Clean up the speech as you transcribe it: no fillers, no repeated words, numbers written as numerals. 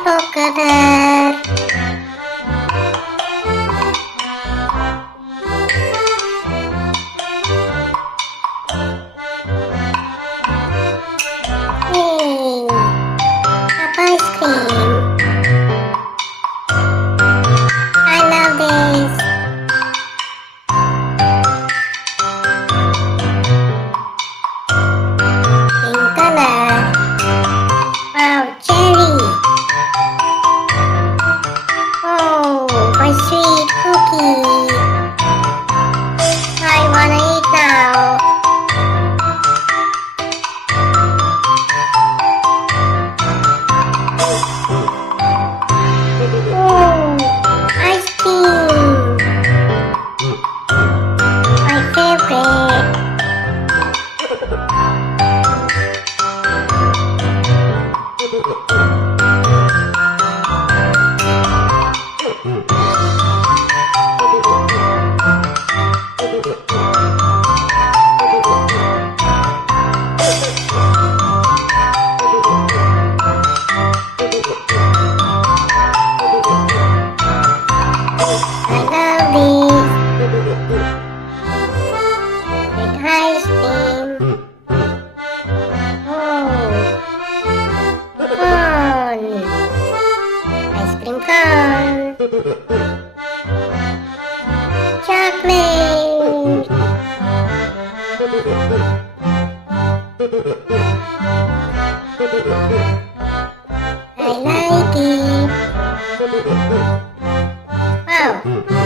rainbow color. Yay! Have ice cream. I love this. Pink color. Wow, cherry. Oh, my sweet cookie. I wanna eat now. Oh, ice cream. My favorite. I love this. With ice cream. Oh, cone. Ice cream cone. Chocolate. I like it. Wow.